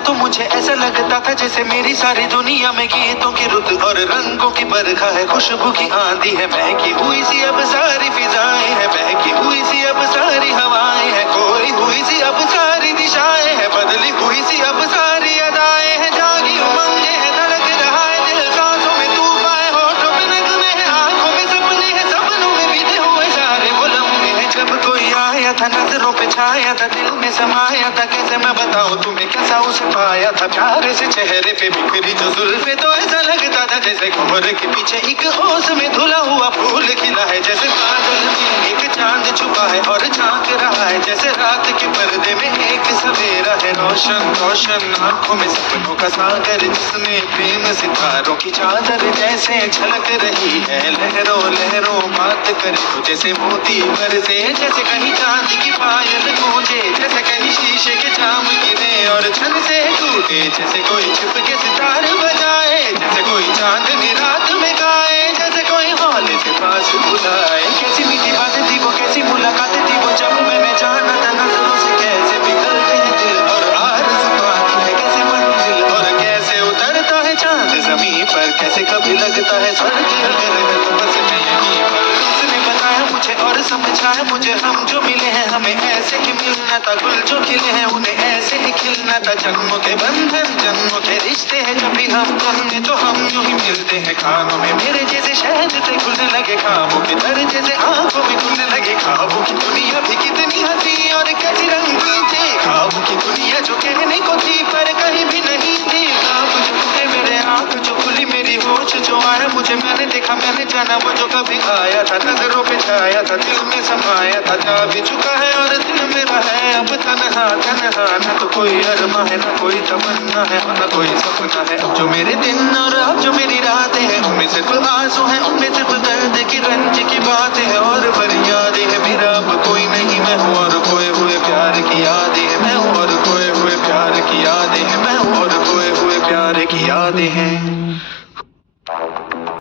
तो मुझे ऐसा लगता था जैसे मेरी सारी दुनिया में गीतों की रुत और रंगों की बरखा है, खुशबू की आंधी है, बहकी हुई सी अब सारी फिजाएं है, बहकी हुई सी अब सारी हवाएं है, खोई हुई सी अब सारी दिशाएं है, बदली हुई सी अब सारी अदाएं है, जागी उमंगे है, धड़क रहा है दिल, सांसों में तूफान है, होठों पे नगमे है, आंखों में सपने हैं, सपनों में बीते हुए सारे वो लम्हे हैं। जब कोई आया था नजरों पे छाया था, दिल में समाया था, कैसे मैं बताऊं तुम्हें कैसा उसे पाया था, प्यारे से चेहरे पे बिखरी जो जुल्फे, तो ऐसा लगता था जैसे घुमर के पीछे एक ओस में धुला हुआ फूल खिला है, जैसे बादल में एक चांद छुपा है और झांक रहा है, जैसे रात के पर्दे में एक सवेरा है, रोशन रोशन आंखों में सपनों का सागर, जिसमें प्रेम सितारों की चादर जैसे झलक रही है, लहरों लहरों बात करे तो जैसे मोती बरसे, जैसे कहीं चांद की पायल गूंजे, जैसे कहीं शीशे के जाम गिरे और छन से टूटे, जैसे कोई छिप के सितार बजाए, जैसे कोई चांदनी रात में गाए, जैसे कोई हौले से पास बुलाए, कैसी मीठी बातें थी वो, कैसी मुलाकातें थी वो, जब मैंने जाना था नजरों से कैसे पिघलते हैं दिल और आरज़ू आती है कैसे मंजिल, और कैसे उतरता है चांद ज़मीं पर, कैसे कभी लगता है स्वर्ग अगर है तो बस मैं यहीं पर। उसने बताया मुझे और समझाया मुझे, हम जो मिले हैं हमें ऐसे ही मिलना था, गुल जो खिले हैं उन्हें ऐसे ही खिलना था, जन्मों के बंधन जन्मों के रिश्ते हैं, जब भी हम चाहें तो हम यूं ही मिलते हैं, कानों में मेरे जैसे शहद से घुलने लगे, ख्वाबों के दर जैसे आंखों में घुलने लगे, ख्वाबों की दुनिया भी कितनी हंसी और कैसी रंगीन थी, ख्वाबों की दुनिया जो कहने को थी पर कहीं भी नहीं थी, ख्वाब जो टूटे मेरे आंख जो खुली मेरी होश जो आया मुझे, मैंने देखा मैंने जाना वो जो कभी आया था, नजरों पे छाया था, दिल में समाया था, जा भी चुका है और दिल मेरा है अब तन्हा तन्हा, न तो कोई अरमा है न कोई तमन्ना है न कोई सपना है, अब जो मेरे दिन और अब जो मेरी रातें हैं उनमें सिर्फ आंसू हैं, उनमें सिर्फ दर्द की रंज की बातें हैं, और